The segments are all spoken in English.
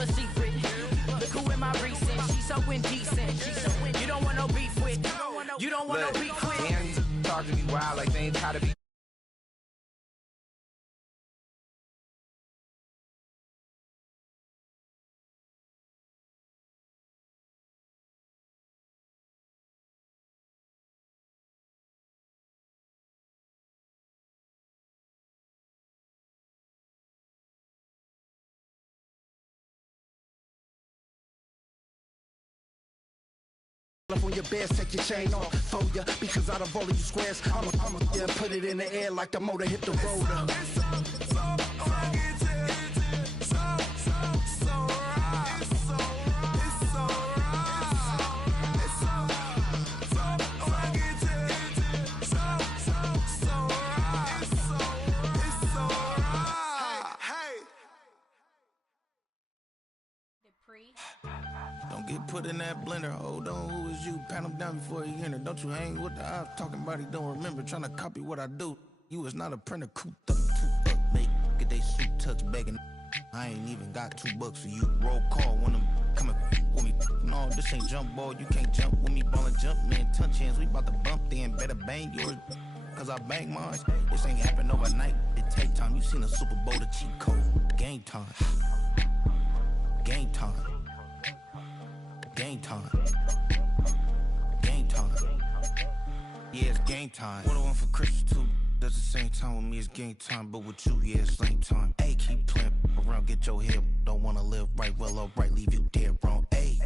a secret. Look who in my recent. She's so indecent. You don't want no beef with. You don't want no beef with. Damn, these talk to me wild like they ain't try to be. On your best, take your chain off for ya, because out of all of you squares, I'ma yeah, put it in the air like the motor hit the rotor. Don't get put in that blender. Hold on, who is you? Pat him down before he enter. Don't you hang with the ops talking about he don't remember. Trying to copy what I do. You is not a printer. Cooped up, make get they suit touch begging. I ain't even got $2 for you. Roll call when I'm coming with me. No, this ain't jump ball. You can't jump with me. Ballin' jump, man. Touch hands. We about to bump then. Better bang yours, cause I bang mine. This ain't happen overnight. It take time. You seen a Super Bowl, the cheat code. Game time. Game time. Game time. Game time. Yeah, it's game time. What I want for Christmas too. Does the same time with me, it's game time. But with you, yeah, it's lame time. Hey, keep playing around, get your head. Don't wanna live right, well, alright, leave you dead wrong. Hey,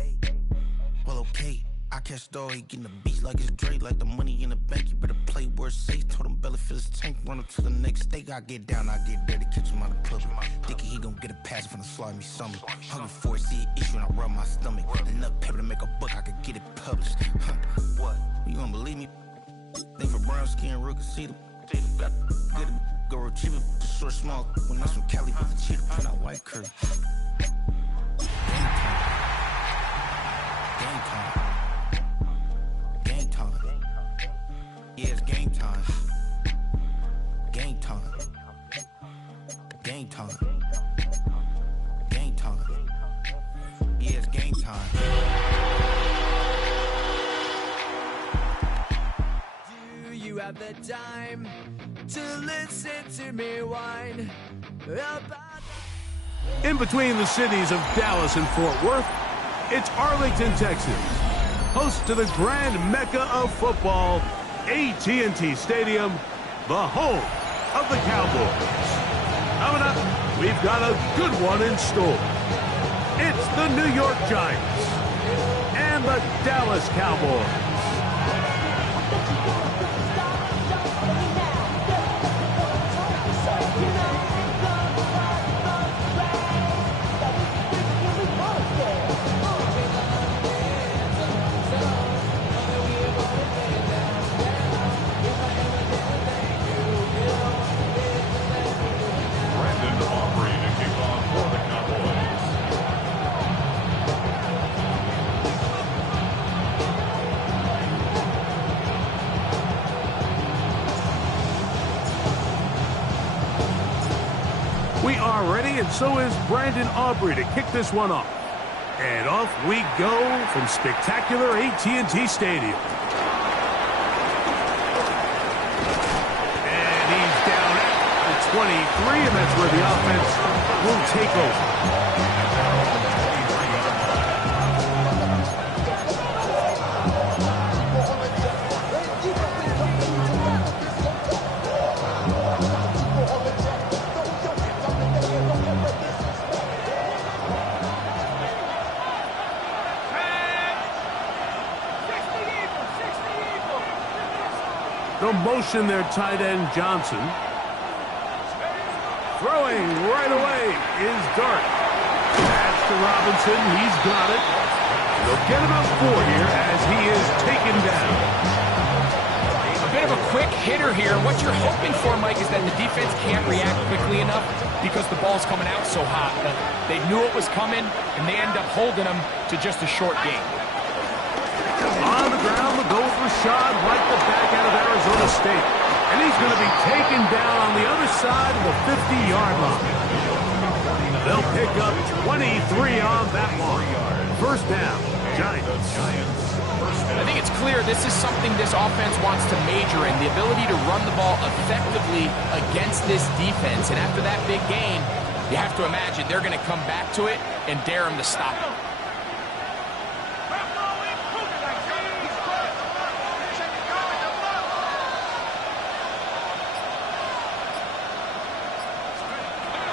well, okay. I catch the dog, he getting the beats like it's Dre, like the money in the bank. You better play where it's safe. Told him belly fill his tank, run him to the next state. I get down, I get dirty, catch him out of club. Thinking he gon' get a pass from the slimy summer. Hungry for it, see an issue and I rub my stomach. Enough paper to make a book, I could get it published. What? You gonna believe me? Think for brown skin, real can see them. Got good, go retrieve it, short, small. When that's from Cali, but the cheetah print out white curve. Game time. Game time. Yeah, it's game time. Game time. Game time. Game time. Yeah, it's game time. Do you have the time to listen to me whine about? In between the cities of Dallas and Fort Worth, it's Arlington, Texas, host to the grand mecca of football, AT&T Stadium, the home of the Cowboys. Coming up, we've got a good one in store. It's the New York Giants and the Dallas Cowboys. We are ready, and so is Brandon Aubrey to kick this one off. And off we go from spectacular AT&T Stadium. And he's down at the 23, and that's where the offense will take over. The motion there, tight end Johnson. Throwing right away is Dart. Pass to Robinson. He's got it. They'll get about 4 here as he is taken down. A bit of a quick hitter here. What you're hoping for, Mike, is that the defense can't react quickly enough because the ball's coming out so hot. But they knew it was coming, and they end up holding them to just a short game. On the ground, the goal for Rashad, right the back out of Arizona State. And he's going to be taken down on the other side of the 50-yard line. They'll pick up 23 on that one. First down, Giants. I think it's clear this is something this offense wants to major in, the ability to run the ball effectively against this defense. And after that big gain, you have to imagine they're going to come back to it and dare them to stop it.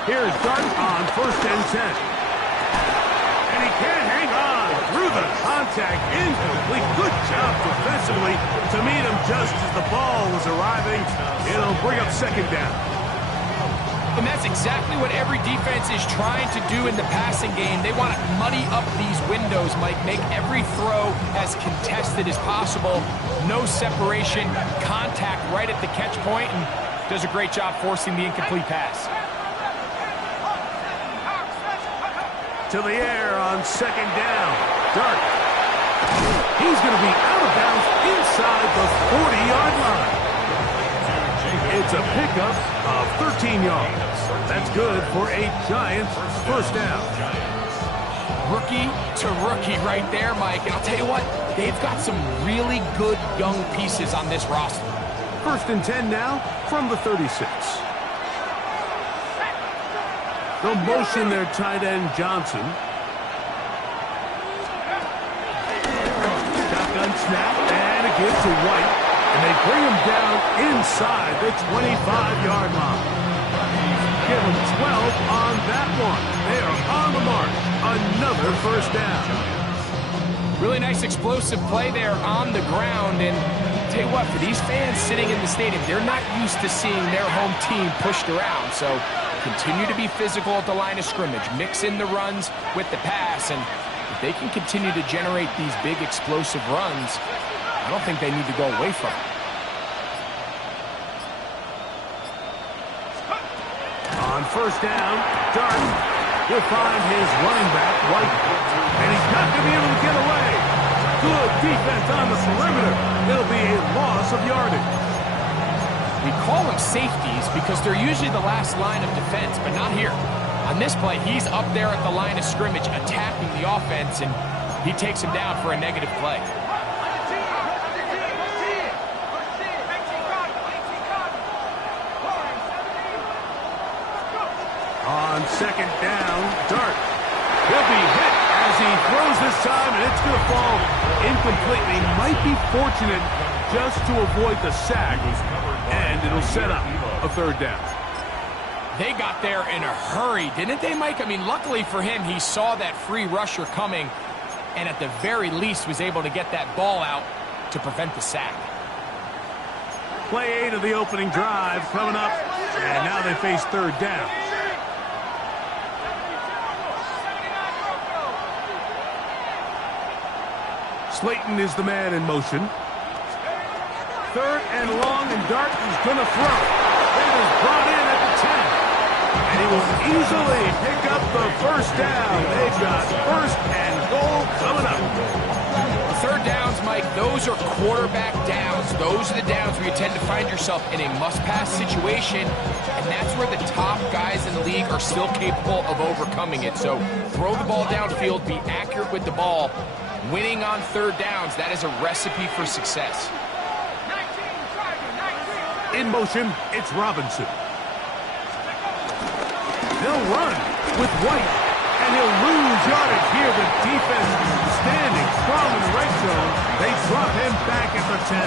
Here's Dart on 1st and 10. And he can't hang on through the contact. Incomplete. Good job defensively to meet him just as the ball was arriving. It'll bring up 2nd down. And that's exactly what every defense is trying to do in the passing game. They want to muddy up these windows, Mike, make every throw as contested as possible. No separation, contact right at the catch point, and does a great job forcing the incomplete pass. To the air on 2nd down. Dart. He's going to be out of bounds inside the 40-yard line. It's a pickup of 13 yards. That's good for a Giants first down. Rookie to rookie right there, Mike. And I'll tell you what, they've got some really good young pieces on this roster. 1st and 10 now from the 36. They'll motion their tight end, Johnson. Shotgun snap, and a give to White. And they bring him down inside the 25-yard line. Give him 12 on that one. They are on the mark. Another first down. Really nice explosive play there on the ground. And I'll tell you what, for these fans sitting in the stadium, they're not used to seeing their home team pushed around. So continue to be physical at the line of scrimmage. Mix in the runs with the pass. And if they can continue to generate these big explosive runs, I don't think they need to go away from it. On first down, Dart will find his running back, White. And he's not going to be able to get away. Good defense on the perimeter. It'll be a loss of yardage. We call them safeties because they're usually the last line of defense, but not here. On this play, he's up there at the line of scrimmage attacking the offense, and he takes him down for a negative play. On 2nd down, Dart. He'll be hit as he throws this time, and it's going to fall incompletely. Might be fortunate just to avoid the sack, and it'll set up a 3rd down. They got there in a hurry, didn't they, Mike? I mean, luckily for him, he saw that free rusher coming, and at the very least was able to get that ball out to prevent the sack. Play 8 of the opening drive coming up, and now they face 3rd down. Slayton is the man in motion. 3rd and long, and Dart is going to throw. It is brought in at the 10. And he will easily pick up the first down. They've got 1st and goal coming up. 3rd downs, Mike, those are quarterback downs. Those are the downs where you tend to find yourself in a must-pass situation, and that's where the top guys in the league are still capable of overcoming it. So throw the ball downfield, be accurate with the ball. Winning on 3rd downs, that is a recipe for success. In motion, it's Robinson. They'll run with White, and he'll lose yardage here. The defense standing strong in the right zone. They drop him back at the 10.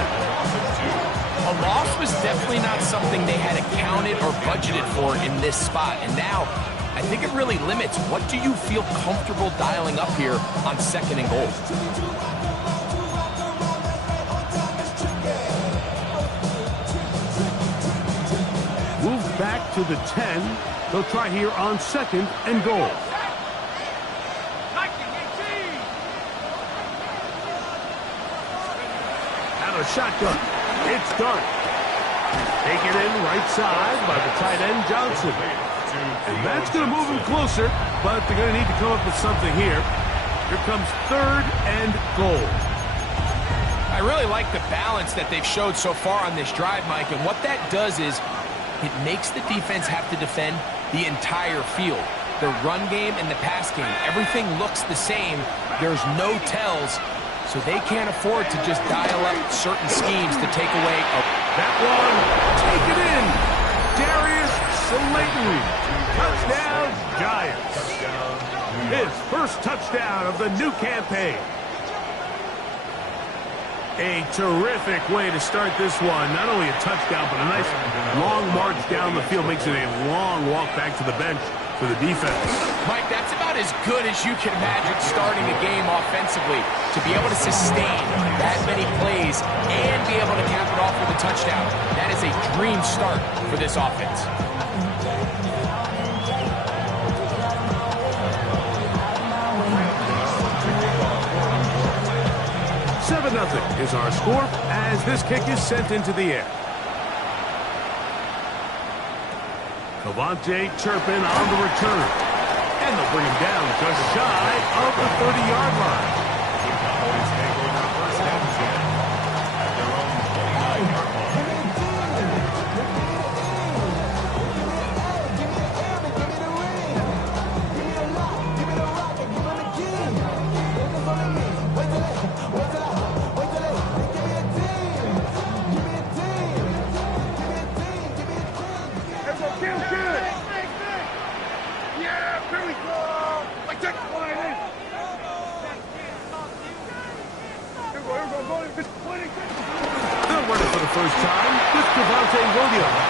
A loss was definitely not something they had accounted or budgeted for in this spot. And now, I think it really limits what do you feel comfortable dialing up here on 2nd and goal. Moved back to the 10. They'll try here on 2nd and goal. Out of shotgun. It's Dart. Taken in right side by the tight end, Johnson. And that's going to move him closer, but they're going to need to come up with something here. Here comes 3rd and goal. I really like the balance that they've showed so far on this drive, Mike, and what that does is it makes the defense have to defend the entire field. the run game and the pass game. Everything looks the same. There's no tells, so they can't afford to just dial up certain schemes to take away. That one, take it in. Darius Slayton, touchdown Giants. His first touchdown of the new campaign. A terrific way to start this one. Not only a touchdown, but a nice long march down the field. Makes it a long walk back to the bench for the defense. Mike, that's about as good as you can imagine starting a game offensively. To be able to sustain that many plays and be able to cap it off with a touchdown. That is a dream start for this offense. 7-0 is our score as this kick is sent into the air. Cavante Turpin on the return. And they'll bring him down just shy of the 30-yard line. They'll run it for the first time with Cavante Williams.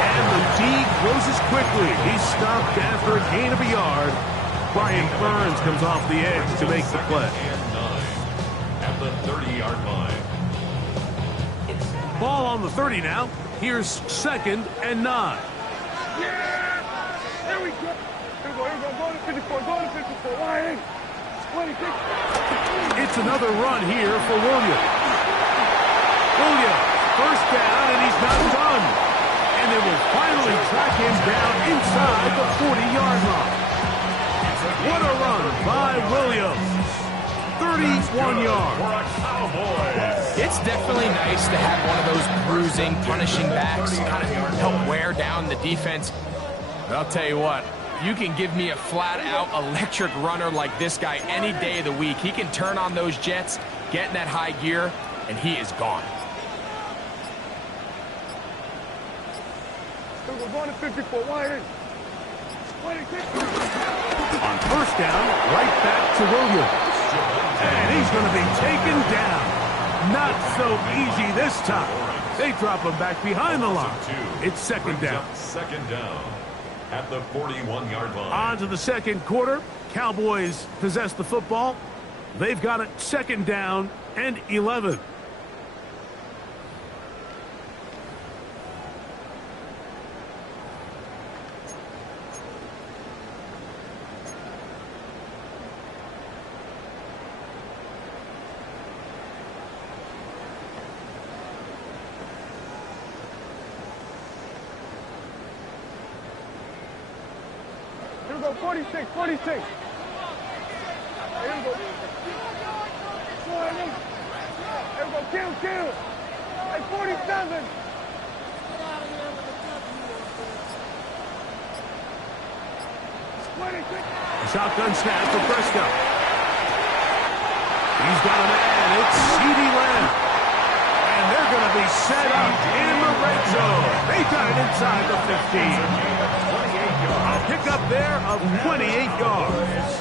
And the D closes quickly. He's stopped after a gain of a yard. Brian Burns comes off the edge to make the play. At the 30-yard line. Ball on the 30 now. Here's 2nd and 9. Yeah! There we go. Here we go. Go to 54. Go to 54. Line. 26. It's another run here for Williams. Williams, first down, and he's not done. And they will finally track him down inside the 40-yard line. What a run by Williams. 31 yards. It's definitely nice to have one of those bruising, punishing backs kind of help wear down the defense. But I'll tell you what, you can give me a flat-out electric runner like this guy any day of the week. He can turn on those jets, get in that high gear, and he is gone. We're going to 54. Line. 26. On first down, right back to Williams. And he's going to be taken down. Not so easy this time. They drop him back behind the line. It's 2nd down. 2nd down at the 41-yard line. On to the second quarter. Cowboys possess the football. They've got it 2nd down and 11. Here we go. 46. 46. Here we go. Here we go. Kill. Like 47. Shotgun snap for Prescott. He's got a man. It's CeeDee Lamb. And they're going to be set up in the red zone. They got it inside the 15. A pickup there of 28 yards.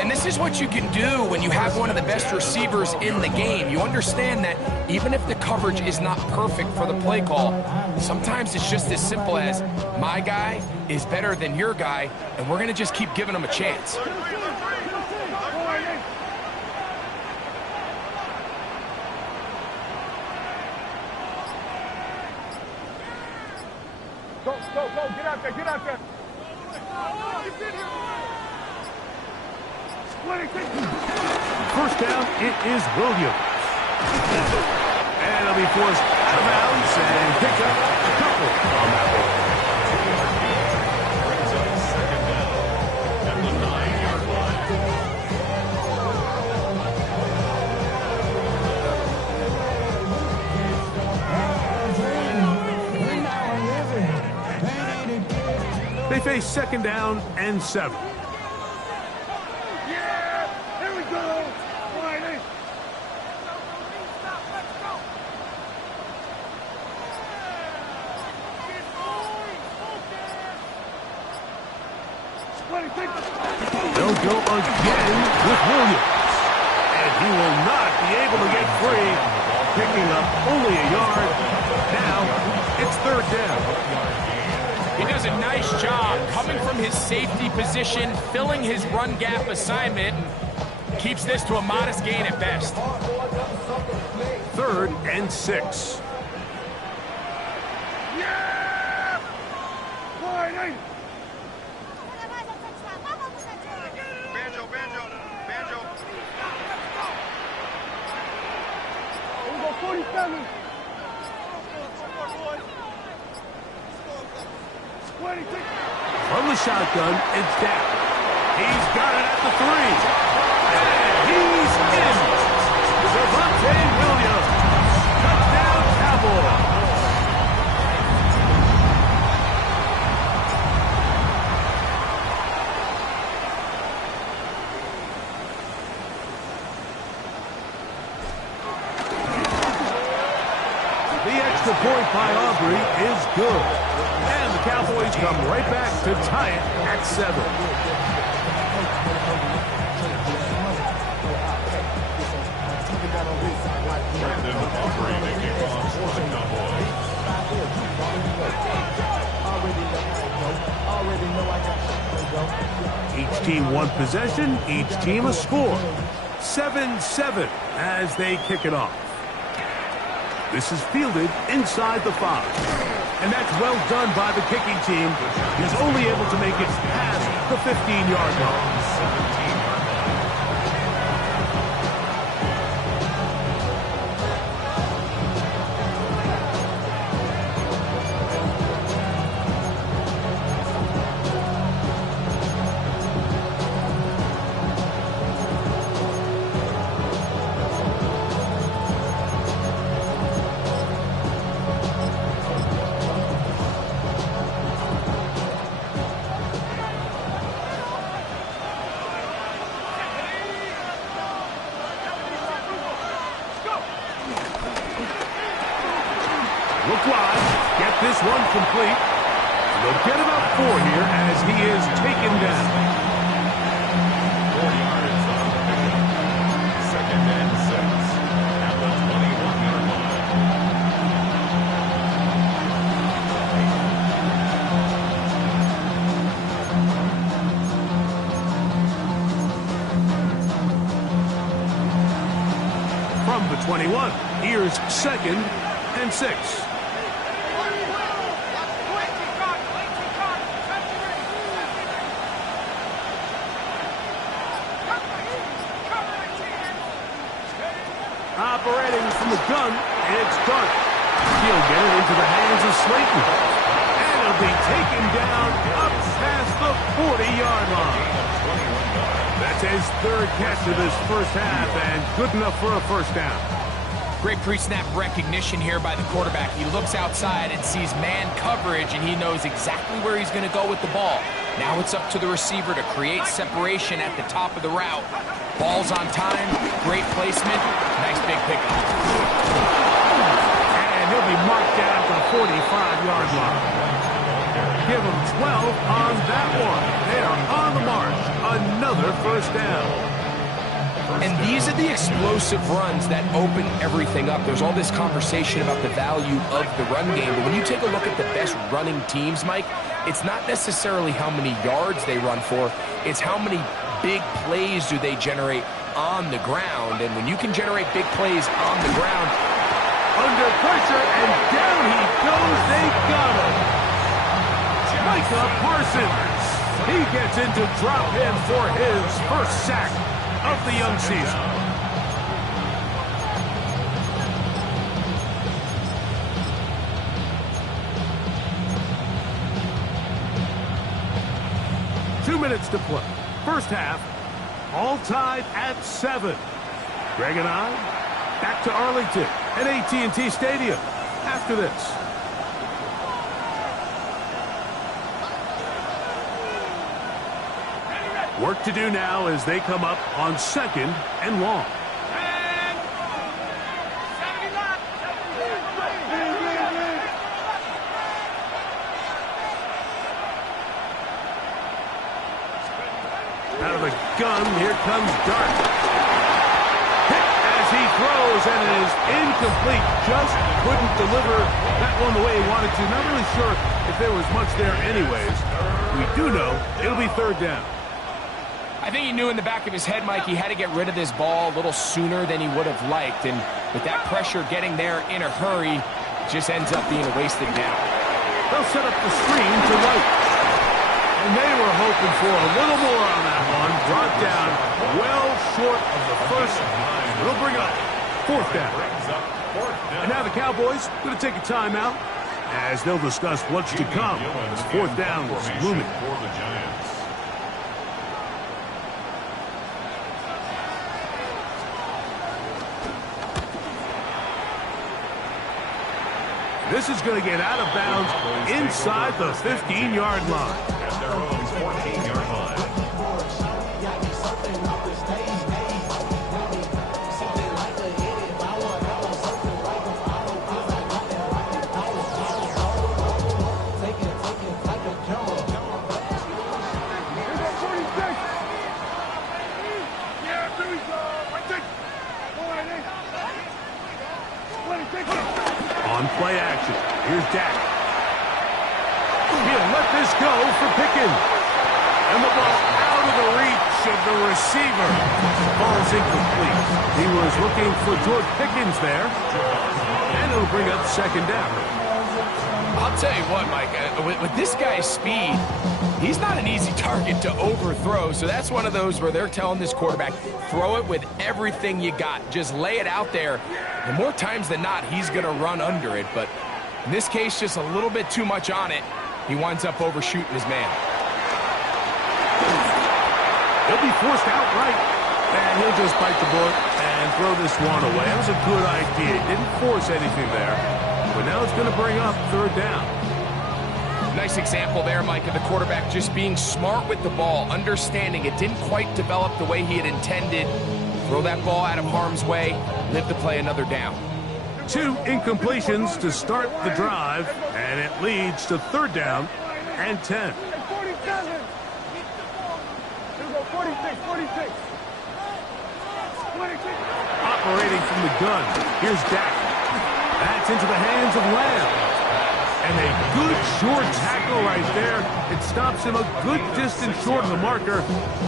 And this is what you can do when you have one of the best receivers in the game. You understand that even if the coverage is not perfect for the play call, sometimes it's just as simple as my guy is better than your guy, and we're going to just keep giving him a chance. Go. Get out there. First down, it is Williams. And he'll be forced out of bounds and pick up a couple on that one. Brings up 2nd down at the 9-yard They face a 2nd down and 7. Yeah! Here we go! Line 8. They'll go again with Williams. And he will not be able to get free, picking up only a yard. Now it's 3rd down. He does a nice job coming from his safety position, filling his run gap assignment, and keeps this to a modest gain at best. 3rd and 6. Yeah! Line 8. Banjo. We go 47. 26. From the shotgun, it's down. He's got it at the 3. And he's in. Devontae Williams. Touchdown, Cowboys. The extra point by Aubrey is good. And the Cowboys come right back to tie it at 7. Brandon Aubrey making off for the Cowboys. Each team one possession, each team a score. 7-7 as they kick it off. This is fielded inside the 5. And that's well done by the kicking team. He's only able to make it past the 15-yard line. Look wide, get this one complete. They'll get about 4 here as he is taken down. 4 yards on the pickup. 2nd and 6 at the 21-yard line. From the 21, here's 2nd and 6. Operating from the gun, it's done. He'll get it into the hands of Slayton. And it'll be taken down up past the 40-yard line. That's his 3rd catch of this first half, and good enough for a 1st down. Great pre-snap recognition here by the quarterback. He looks outside and sees man coverage, and he knows exactly where he's going to go with the ball. Now it's up to the receiver to create separation at the top of the route. Ball's on time, great placement, nice big pickup. And he'll be marked down at the 45-yard line. Give him 12 on that one. They are on the march. Another 1st down. And these are the explosive runs that open everything up. There's all this conversation about the value of the run game, but when you take a look at the best running teams, Mike, it's not necessarily how many yards they run for, it's how many big plays do they generate on the ground. And when you can generate big plays on the ground, under pressure, and down he goes. They got him. Micah Parsons. He gets into drop in for his 1st sack of the young season. Two minutes to play. First half, all tied at 7. Greg and I back to Arlington at AT&T Stadium after this. Work to do now as they come up on 2nd and long. Out of the gun, here comes Dart. Hit as he throws, and it is incomplete. Just couldn't deliver that one the way he wanted to. Not really sure if there was much there anyways. We do know it'll be 3rd down. I think he knew in the back of his head, Mike, he had to get rid of this ball a little sooner than he would have liked. And with that pressure getting there in a hurry, it just ends up being a wasted down. They'll set up the screen to White. And they were hoping for a little more on that one. Brought down well short of the first. It'll bring up 4th down. And now the Cowboys going to take a timeout as they'll discuss what's to come. As 4th down was looming. This is going to get out of bounds inside the 15-yard line. At their own 14-yard line. On play action, here's Dak. He'll let this go for Pickens. And the ball out of the reach of the receiver. Ball's incomplete. He was looking for George Pickens there. And it'll bring up 2nd down. I'll tell you what, Mike, with this guy's speed, he's not an easy target to overthrow. So that's one of those where they're telling this quarterback, throw it with everything you got. Just lay it out there. And more times than not, he's going to run under it. But in this case, just a little bit too much on it. He winds up overshooting his man. He'll be forced outright. And he'll just bite the bullet and throw this one away. That was a good idea. He didn't force anything there. But now it's going to bring up 3rd down. Nice example there, Mike, of the quarterback just being smart with the ball, understanding it didn't quite develop the way he had intended. Throw that ball out of harm's way, live to play another down. 2 incompletions to start the drive, and it leads to 3rd down and 10. 47. Here we go, 46, 46. 26. Operating from the gun, here's Dak. That's into the hands of Lamb. And a good short tackle right there. It stops him a good distance short of the marker.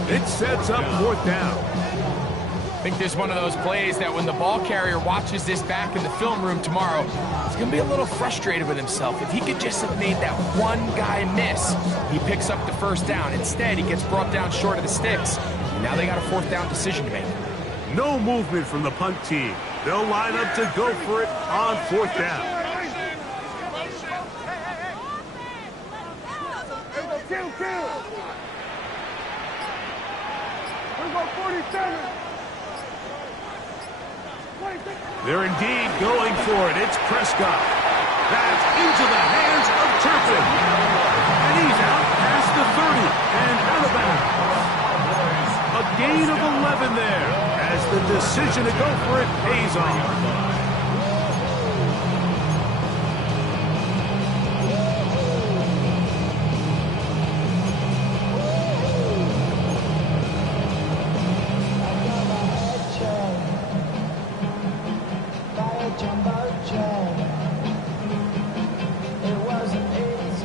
It sets up 4th down. I think there's one of those plays that when the ball carrier watches this back in the film room tomorrow, he's going to be a little frustrated with himself. If he could just have made that one guy miss, he picks up the 1st down. Instead, he gets brought down short of the sticks. Now they got a 4th down decision to make. No movement from the punt team. They'll line up to go for it on 4th down. Kill. Here we go, 47. They're indeed going for it. It's Prescott. That's into the hands of Turpin. And he's out past the 30 and out of bounds. A gain of 11 there as the decision to go for it pays off.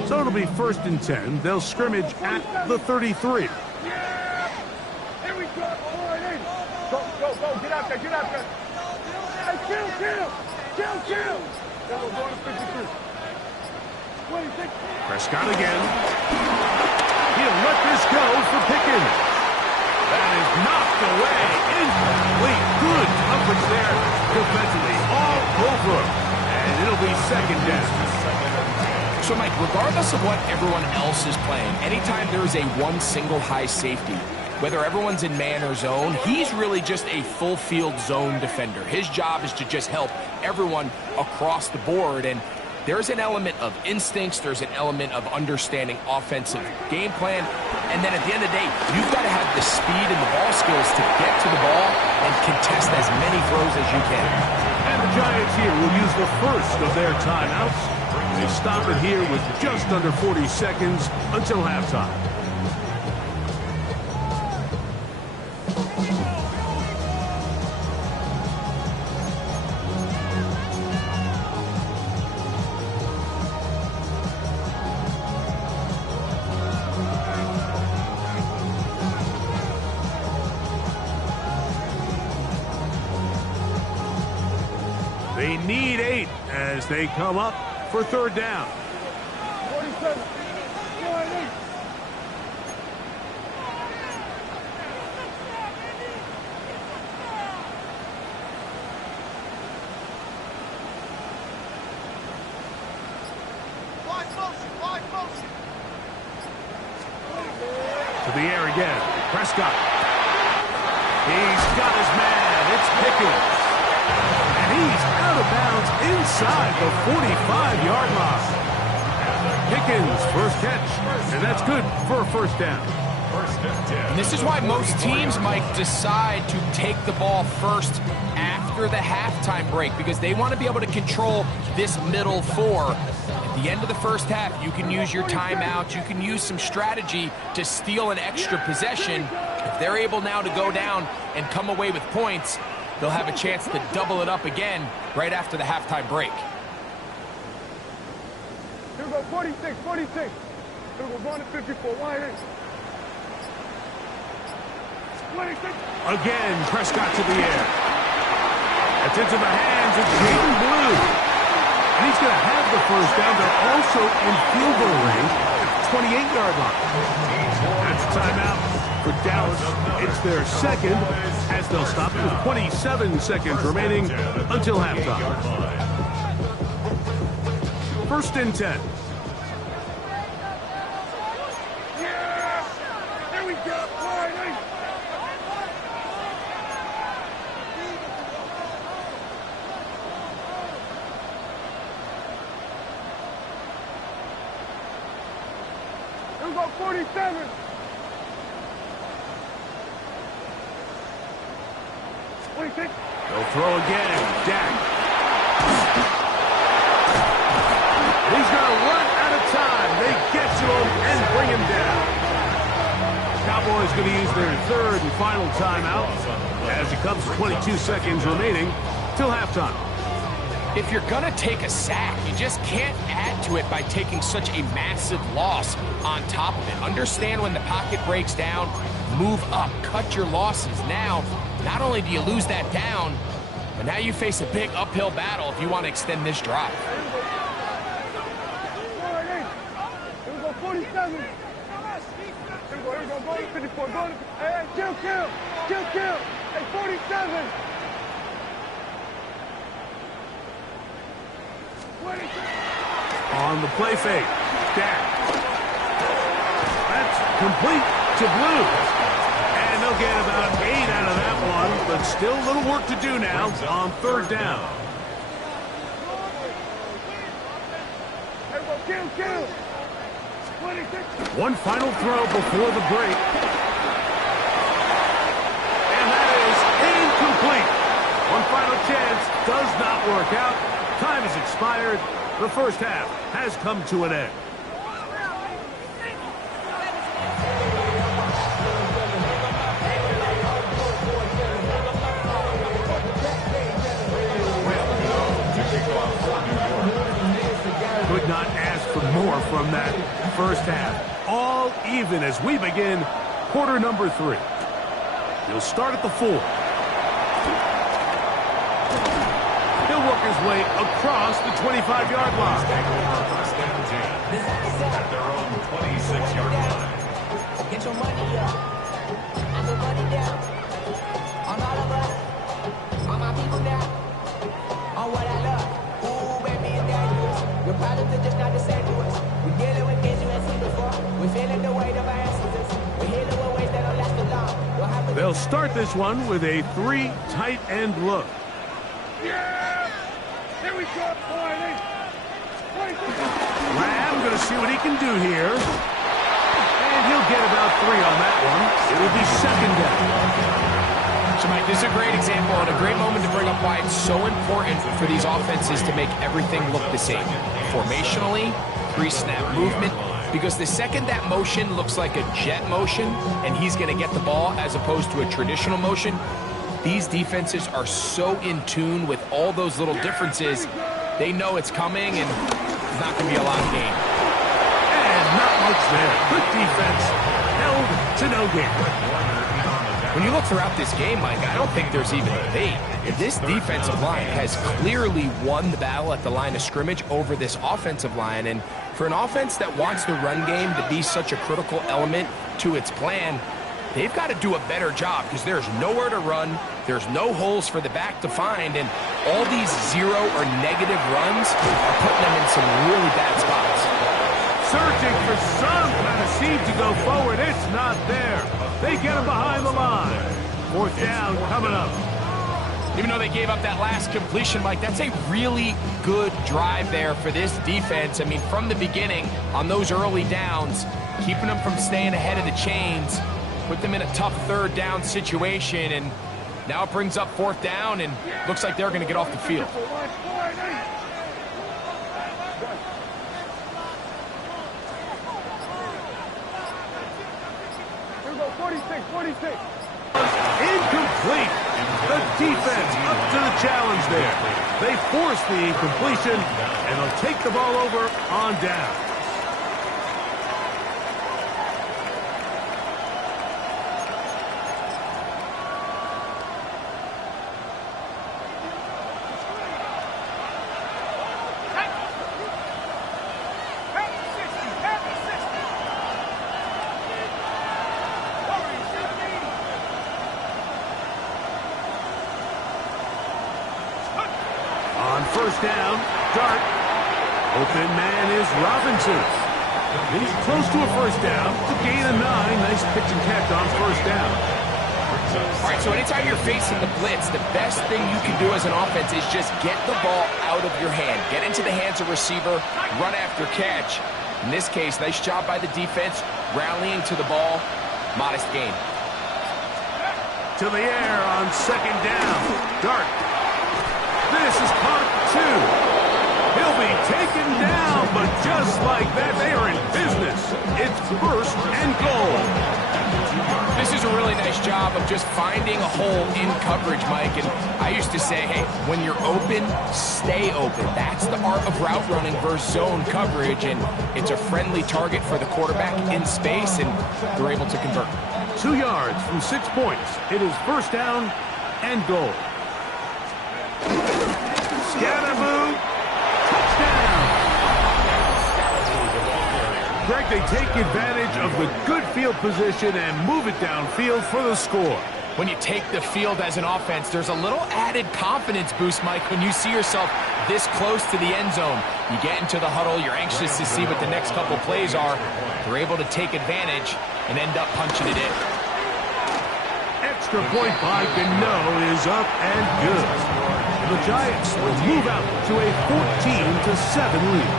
So it'll be 1st and 10. They'll scrimmage at the 33. Here we go. All right, in. Go. Get out there. Hey, kill. Here we go, 53. 26. Prescott again. He'll let this go for Pickens. That is knocked away. Incomplete. Good coverage there defensively. All over him. And it'll be 2nd down. So, Mike, regardless of what everyone else is playing, anytime there is a one single high safety, whether everyone's in man or zone, he's really just a full field zone defender. His job is to just help everyone across the board. And there's an element of instincts. There's an element of understanding offensive game plan. And then at the end of the day, you've got to have the speed and the ball skills to get to the ball and contest as many throws as you can. And the Giants here will use the first of their timeouts. They stop it here with just under 40 seconds until halftime. They need 8 as they come up for third down. 47. Go ahead, 8. Wide motion. To the air again. Prescott. He's got his man. It's Pickens. And he's out of bounds inside the 45-yard line. Pickens, first catch. And that's good for a first down. And this is why most teams, Mike, decide to take the ball first after the halftime break, because they want to be able to control this middle 4. At the end of the first half, you can use your timeout. You can use some strategy to steal an extra possession. If they're able now to go down and come away with points, they'll have a chance to double it up again right after the halftime break. Here we go, 46. Here we go, going to 54. Wide 8. 26. Again, Prescott to the air. That's into the hands of Jaden Blue. And he's going to have the first down. They're also in field goal range at the 28-yard line. That's a timeout for Dallas. It's their second, as they'll stop it with 27 seconds remaining until halftime. First and 10. Yeah! There we go. Wide 8. Here we go, 47. 26. They'll throw again. Dak. He's going to run out of time. They get to him and bring him down. Cowboys going to use their third and final timeout as it comes to 22 seconds remaining till halftime. If you're going to take a sack, you just can't add to it by taking such a massive loss on top of it. Understand when the pocket breaks down, move up, cut your losses. Now, not only do you lose that down, but now you face a big uphill battle if you want to extend this drive. Here we go, 47. Here we go, go to 54. Go to, hey, kill. Hey, 47. 26. On the play fake, Dak. That's complete to Blue. And they'll get about 8 out of that one, but still a little work to do now on third down. Here we go, kill. 26. One final throw before the break. And that is incomplete. One final chance does not work out. Time has expired. The first half has come to an end. Could not ask for more from that first half. All even as we begin quarter number 3. He'll start at the 4. He'll work his way across the 25-yard line. At their own 26-yard line. Get your money up. I put money down. On all of us. On my people now. On what I love. Ooh, baby, it's dangerous. Your problems are just not the same to us. We're dealing with things you ain't seen before. We're feeling the weight of our ancestors. We're healing with ways that don't last for long. They'll start this one with a 3 tight end look. Yeah! Here we go, Lamb going to see what he can do here. And And he'll get about 3 on that one. It'll be second down. So, Mike, this is a great example and a great moment to bring up why it's so important for these offenses to make everything look the same. Formationally, pre-snap movement, because the second that motion looks like a jet motion and he's going to get the ball as opposed to a traditional motion, these defenses are so in tune with all those little differences. They know it's coming and it's not going to be a lot of gain. And not much there. Good defense. Held to no gain. When you look throughout this game, Mike, I don't think there's even a debate. This defensive line has clearly won the battle at the line of scrimmage over this offensive line. And for an offense that wants the run game to be such a critical element to its plan, they've got to do a better job because there's nowhere to run, there's no holes for the back to find, and all these zero or negative runs are putting them in some really bad spots. Searching for some kind of seed to go forward. It's not there. They get him behind the line. 4th down coming up. Even though they gave up that last completion, Mike, that's a really good drive there for this defense. I mean, from the beginning, on those early downs, keeping them from staying ahead of the chains, put them in a tough 3rd down situation, and now it brings up 4th down, and looks like they're going to get off the field. Here we go, 46. Incomplete. The defense up to the challenge there. They force the incompletion, and they'll take the ball over on down. On 1st down, Dart. Open man is Robinson. He's close to a 1st down to gain a 9. Nice pitch and catch on 1st down. All right, so anytime you're facing the blitz, the best thing you can do as an offense is just get the ball out of your hand. Get into the hands of receiver, run after catch. In this case, nice job by the defense, rallying to the ball. Modest gain. To the air on 2nd down. Dart. This is caught 2. He'll be taken down, but just like that, they are in business. It's 1st and goal. This is a really nice job of just finding a hole in coverage, Mike. And I used to say, hey, when you're open, stay open. That's the art of route running versus zone coverage, and it's a friendly target for the quarterback in space, and they're able to convert. 2 yards from 6 points. It is 1st down and goal. Scatterboo, touchdown. Greg, they take advantage of the good field position and move it downfield for the score. When you take the field as an offense, there's a little added confidence boost, Mike, when you see yourself this close to the end zone. You get into the huddle, you're anxious to see what the next couple plays are. They're able to take advantage and end up punching it in. Extra point by Gano is up and good. The Giants will move out to a 14-7 lead.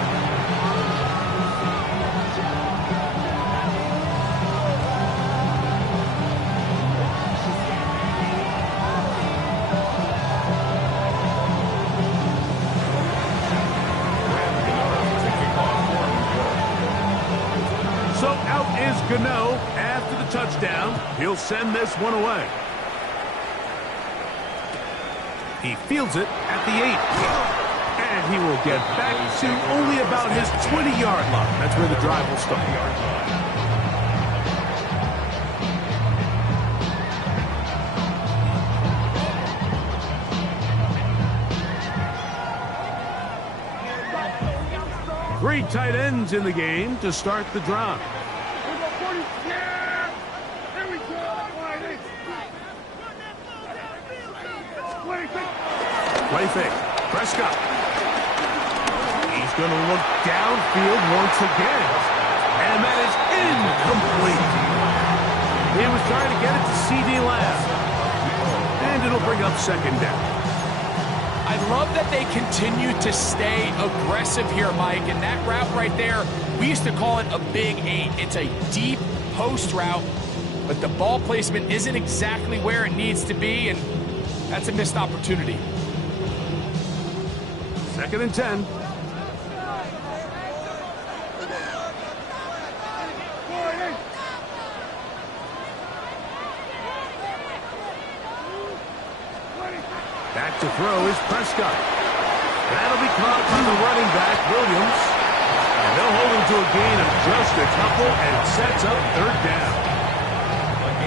So out is Gano after the touchdown. He'll send this one away. He fields it at the 8. And he will get back to only about his 20-yard line. That's where the drive will start. Three tight ends in the game to start the drive. Play fake. Prescott. He's going to look downfield once again. And that is incomplete. He was trying to get it to C.D. Lamb. And it'll bring up 2nd down. I love that they continue to stay aggressive here, Mike. And that route right there, we used to call it a big 8. It's a deep post route, but the ball placement isn't exactly where it needs to be, and that's a missed opportunity. 2nd and 10. Back to throw is Prescott. That'll be caught by the running back, Williams. And they'll hold him to a gain of just a couple, and it sets up 3rd down.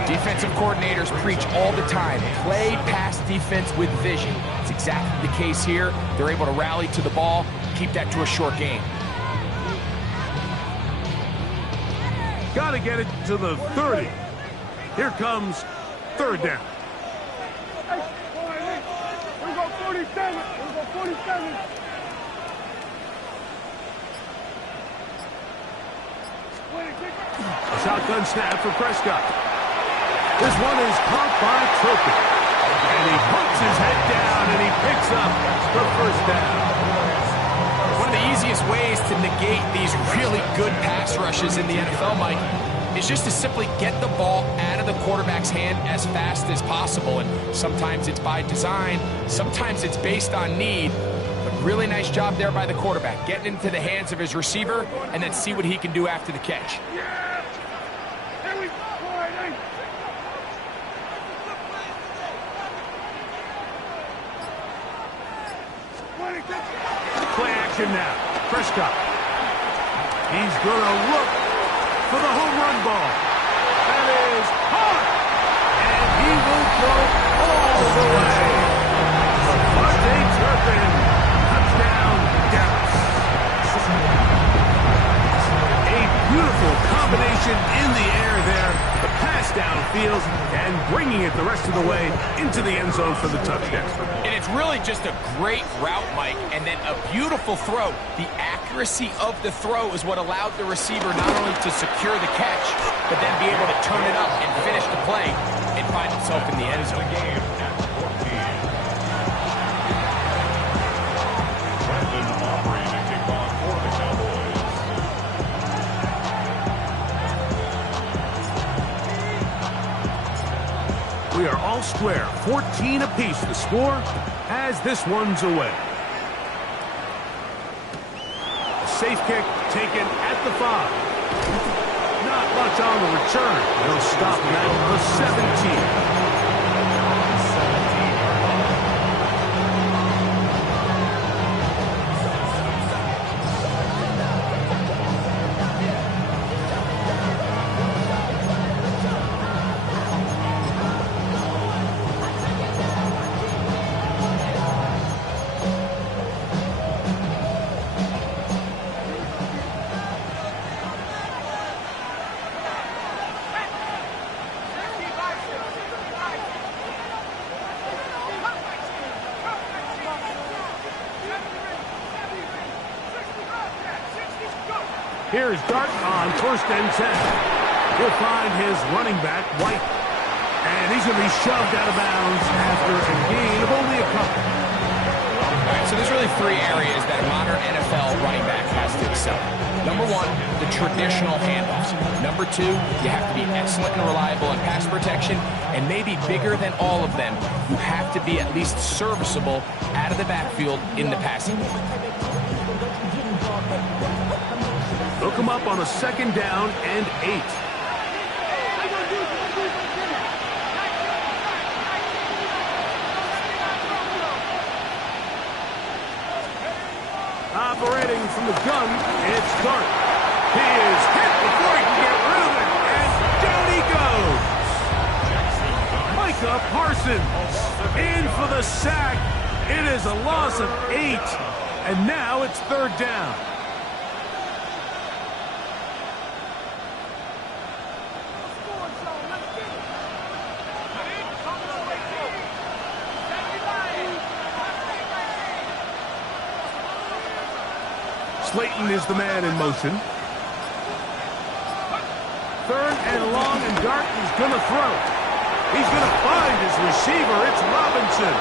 Defensive coordinators preach all the time, play pass defense with vision. It's exactly the case here. They're able to rally to the ball, keep that to a short game. Got to get it to the 30. Here comes 3rd down. We're going 47. We're going 47. A shotgun snap for Prescott. This one is caught by Trophy. And he puts his head down and he picks up the 1st down. One of the easiest ways to negate these really good pass rushes in the NFL, Mike, is just to simply get the ball out of the quarterback's hand as fast as possible. And sometimes it's by design, sometimes it's based on need. But really nice job there by the quarterback, getting into the hands of his receiver and then see what he can do after the catch. Play action now. Prescott. He's going to look for the home run ball. That is hard. And he will go all the way. Devontae Turpin. Touchdown, Dallas. A beautiful combination in the air there. The pass downfield and bringing it the rest of the way into the end zone for the touchdown. And it's really just a great route, Mike, and then a beautiful throw. The accuracy of the throw is what allowed the receiver not only to secure the catch, but then be able to turn it up and finish the play and find himself in the end zone. We are all square, 14 apiece the score as this one's away. A safe kick taken at the 5. Not much on the return. They'll stop that at the 17. Here's Dart on 1st and 10. He'll find his running back, White. And he's going to be shoved out of bounds after a gain of only a couple. All right, so there's really 3 areas that a modern NFL running back has to excel. Number 1, the traditional handoffs. Number 2, you have to be excellent and reliable in pass protection. And maybe bigger than all of them, you have to be at least serviceable out of the backfield in the passing game. They'll come up on a 2nd down and 8. Operating from the gun, it's Dart. He is hit before he can get rid of it, and down he goes. Micah Parsons in for the sack. It is a loss of 8, and now it's 3rd down. Slayton is the man in motion. 3rd and long, and Dart is going to throw. He's going to find his receiver. It's Robinson.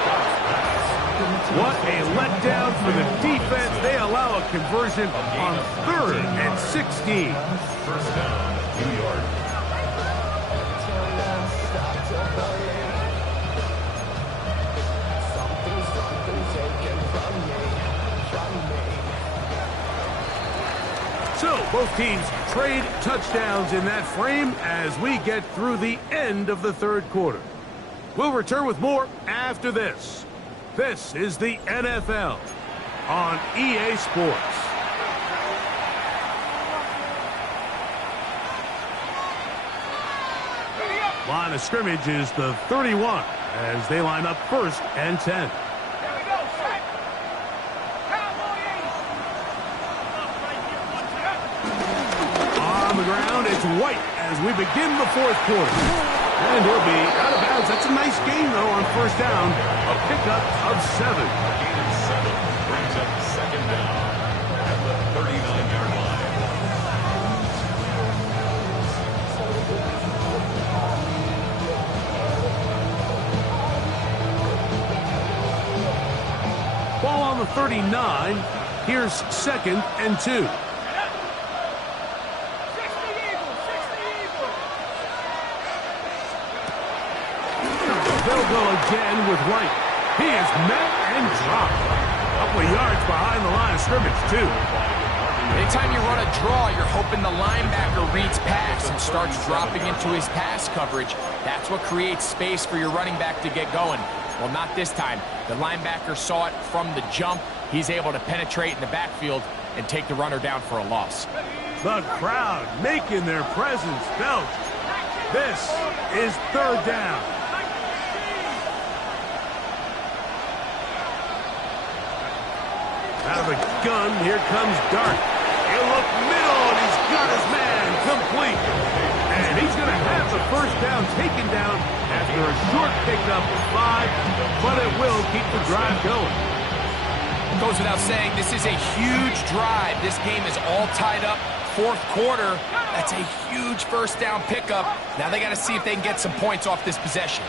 What a letdown for the defense. They allow a conversion on 3rd and 16. First down, New York. So, both teams trade touchdowns in that frame as we get through the end of the third quarter. We'll return with more after this. This is the NFL on EA Sports. Line of scrimmage is the 31 as they line up 1st and 10. On the ground, it's White as we begin the fourth quarter. And he'll be out of bounds. That's a nice gain, though, on 1st down. A pickup of 7. Gain of 7 brings up 2nd down at the 39-yard line. Ball on the 39. Here's 2nd and 2. They'll go again with White. He is met and dropped. A couple of yards behind the line of scrimmage, too. Anytime you run a draw, you're hoping the linebacker reads pass and starts dropping into his pass coverage. That's what creates space for your running back to get going. Well, not this time. The linebacker saw it from the jump. He's able to penetrate in the backfield and take the runner down for a loss. The crowd making their presence felt. This is 3rd down. Out of the gun, here comes Dart. He'll look middle, and he's got his man complete. And he's going to have the 1st down taken down after a short pickup of 5, but it will keep the drive going. It goes without saying, this is a huge drive. This game is all tied up. 4th quarter, that's a huge 1st down pickup. Now they got to see if they can get some points off this possession.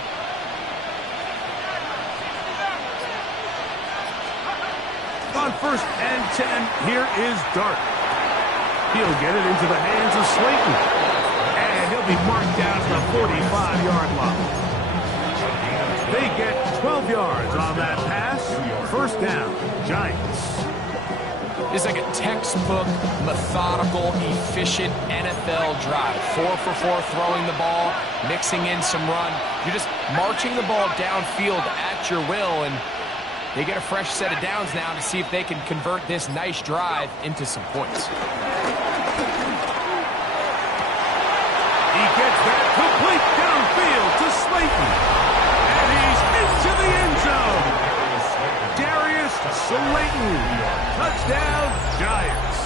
On 1st and 10, here is Dart. He'll get it into the hands of Slayton. And he'll be marked down to the 45-yard line. They get 12 yards on that pass. 1st down, Giants. It's like a textbook, methodical, efficient NFL drive. 4 for 4 throwing the ball, mixing in some run. You're just marching the ball downfield at your will, and they get a fresh set of downs now to see if they can convert this nice drive into some points. He gets that complete downfield to Slayton. And he's into the end zone. Darius Slayton. Touchdown, Giants.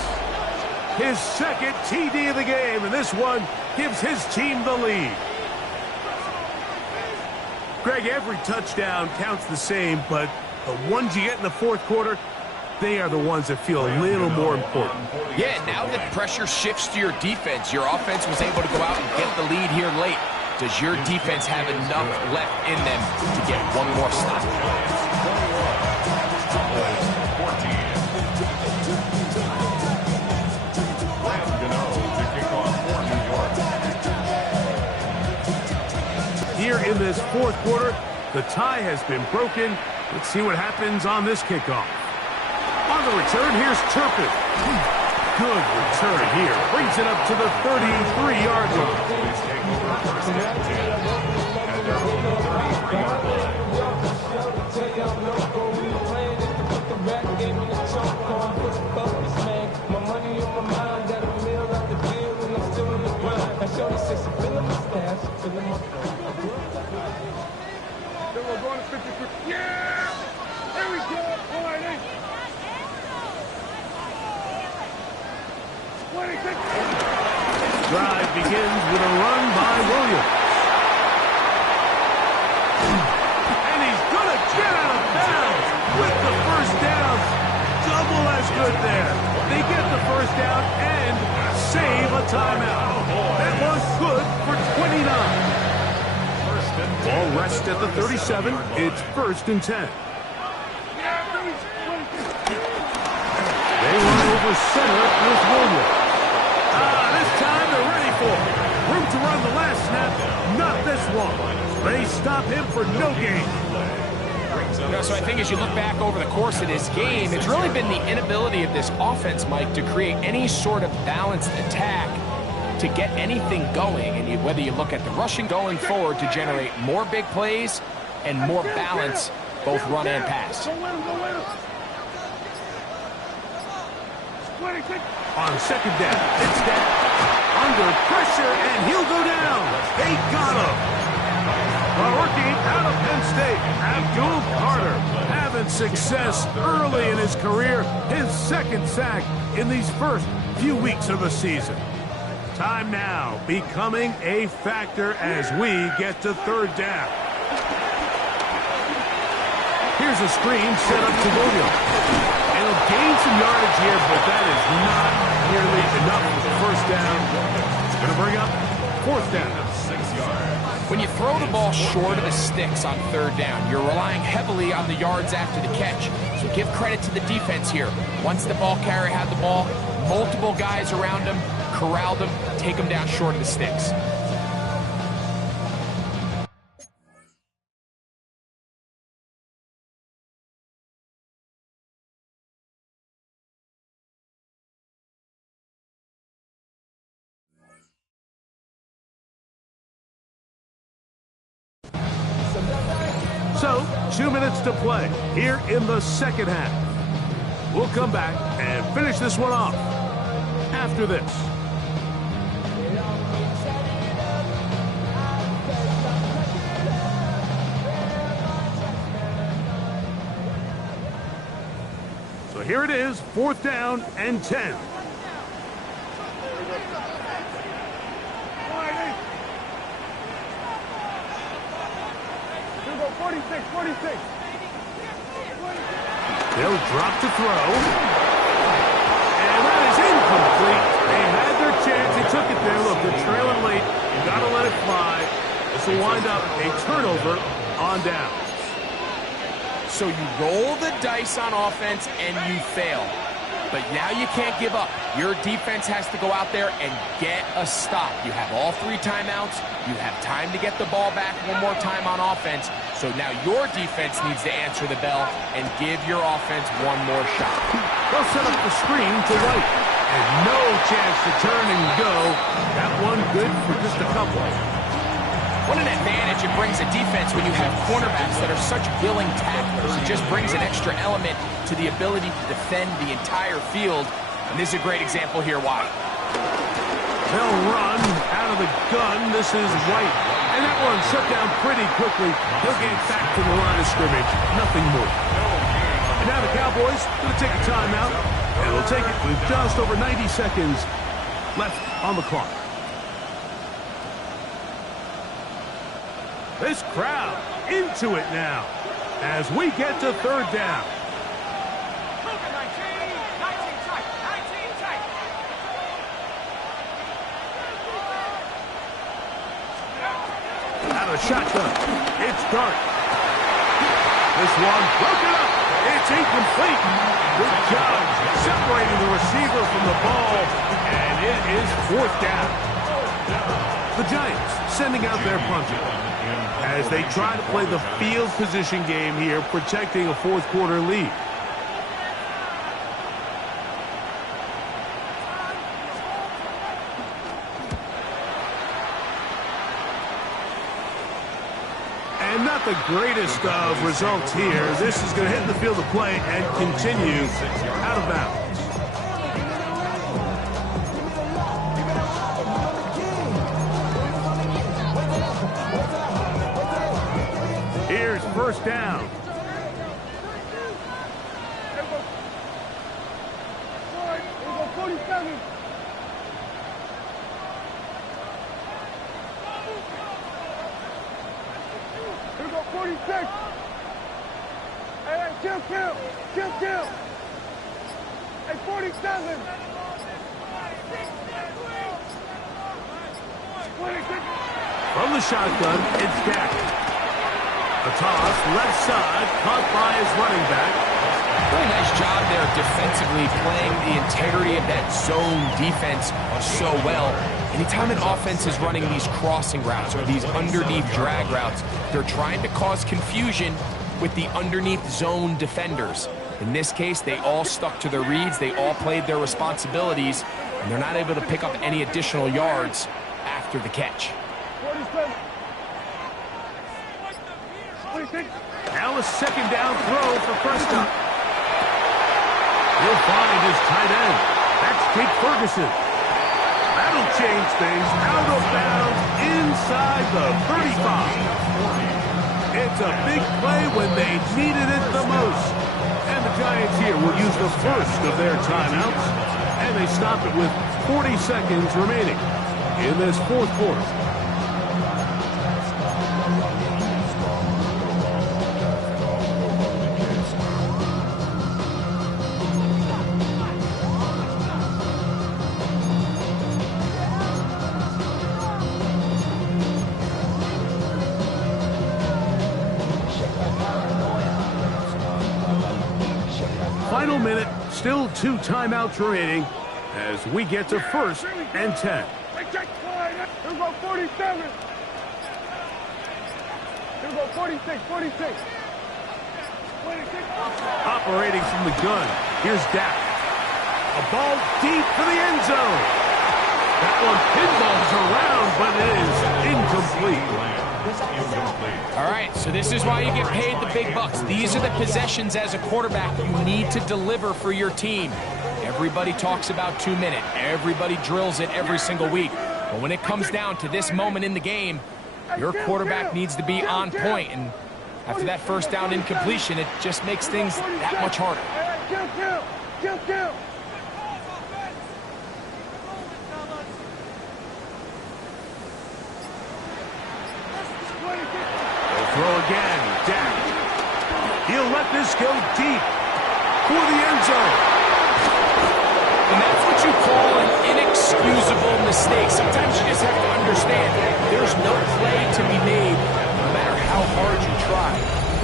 His 2nd TD of the game, and this one gives his team the lead. Greg, every touchdown counts the same, but the ones you get in the 4th quarter, they are the ones that feel a little more important. Yeah, now that pressure shifts to your defense, your offense was able to go out and get the lead here late. Does your defense have enough left in them to get one more stop? Here in this 4th quarter, the tie has been broken. Let's see what happens on this kickoff. On the return, here's Turpin. Good return here. Brings it up to the 33-yard line. Yeah! There we go! All right, hey! 26! Drive begins with a run by Williams. And he's going to get out of bounds with the 1st down. Double as good there. They get the 1st down and save a timeout. That was good for 29. Ball rests at the 37. It's 1st and 10. They run over center with Williams. This time they're ready for it. Room to run the last snap, not this one. They stop him for no gain. You know, so I think as you look back over the course of this game, it's really been the inability of this offense, Mike, to create any sort of balanced attack to get anything going. And whether you look at the rushing going forward to generate more big plays and more balance, both run and pass. On second down, it's down. Under pressure, and he'll go down. They got him. The rookie out of Penn State, Abdul Carter, having success early in his career. His second sack in these first few weeks of the season. Time now becoming a factor as we get to third down. Here's a screen set up to Williams. And he'll gain some yardage here, but that is not nearly enough for the first down. It's going to bring up fourth down. 6 yards. When you throw the ball short of the sticks on third down, you're relying heavily on the yards after the catch. So give credit to the defense here. Once the ball carrier had the ball, multiple guys around him, corralled him, take him down short of the sticks. So, 2 minutes to play here in the second half. We'll come back and finish this one off after this. So here it is, fourth down and 10. 46. They'll drop to throw. And that is incomplete. They had their chance. They took it there. Look, they're trailing late. You got to let it fly. This will wind up a turnover on downs. So you roll the dice on offense and you fail. But now you can't give up. Your defense has to go out there and get a stop. You have all 3 timeouts. You have time to get the ball back one more time on offense. So now your defense needs to answer the bell and give your offense one more shot. They'll set up the screen to White. And no chance to turn and go. That one good for just a couple. What an advantage it brings a defense when you have cornerbacks that are such willing tacklers. It just brings an extra element to the ability to defend the entire field. And this is a great example here why. They'll run out of the gun. This is White. And that one shut down pretty quickly. He'll get back to the line of scrimmage. Nothing more. And now the Cowboys going to take a timeout. And they'll take it with just over 90 seconds left on the clock. This crowd into it now as we get to third down. Out of the shotgun, it's Dart. This one broken up. It's incomplete. Good job separating the receiver from the ball, and it is fourth down. The Giants sending out their punter as they try to play the field position game here, protecting a fourth quarter lead. And not the greatest of results here. This is going to hit the field of play and continue out of bounds. Here's first down. Here we go, 46. Hey, kill. Hey, 47. 26. From the shotgun, it's Dak. A toss, left side, caught by his running back. Really nice job there defensively, playing the integrity of that zone defense so well. Anytime an offense is running these crossing routes or these underneath drag routes, they're trying to cause confusion with the underneath zone defenders. In this case, they all stuck to their reads, they all played their responsibilities, and they're not able to pick up any additional yards after the catch. 47. Now a second down throw for Prescott. He'll find his tight end. That's Jake Ferguson. That'll change things. Out of bounds inside the 35. It's a big play when they needed it the most. And the Giants here will use the first of their timeouts. And they stop it with 40 seconds remaining in this fourth quarter. Final minute, still 2 timeouts remaining as we get to 1st and 10. Here we go 47. Here we go 46, 46. 26. Operating from the gun, here's Dak. A ball deep for the end zone. That one pinballs around, but it is incomplete. All right, so this is why you get paid the big bucks. These are the possessions as a quarterback you need to deliver for your team. Everybody talks about 2 minute. Everybody drills it every single week. But when it comes down to this moment in the game, your quarterback needs to be on point. And after that first down incompletion, it just makes things that much harder. Kill. Throw again, Dak. He'll let this go deep for the end zone. And that's what you call an inexcusable mistake. Sometimes you just have to understand there's no play to be made no matter how hard you try.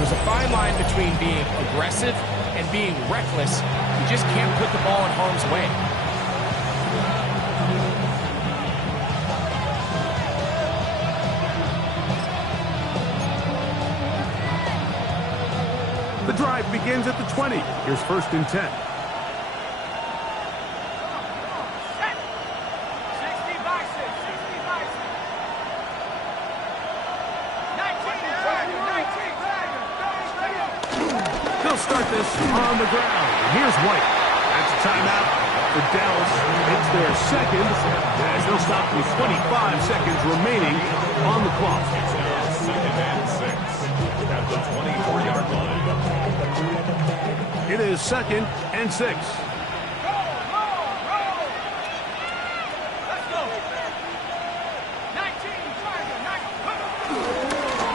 There's a fine line between being aggressive and being reckless. You just can't put the ball in harm's way. The drive begins at the 20. Here's 1st and 10. They'll start this on the ground. And here's White. That's a timeout for Dallas. It's their second, as they'll stop with 25 seconds remaining on the clock. Second and 6 at the 24-yard line. It is 2nd and 6.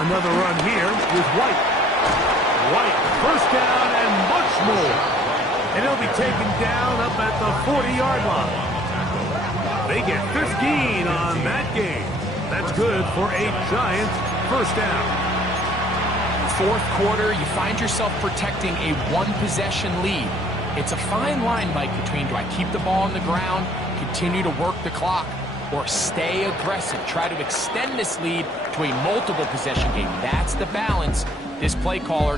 Another run here with White. White, first down and much more. And he'll be taken down up at the 40-yard line. They get 15 on that game. That's good for a Giants first down. Fourth quarter, you find yourself protecting a one-possession lead. It's a fine line, Mike, between do I keep the ball on the ground, continue to work the clock, or stay aggressive, try to extend this lead to a multiple possession game. That's the balance this play caller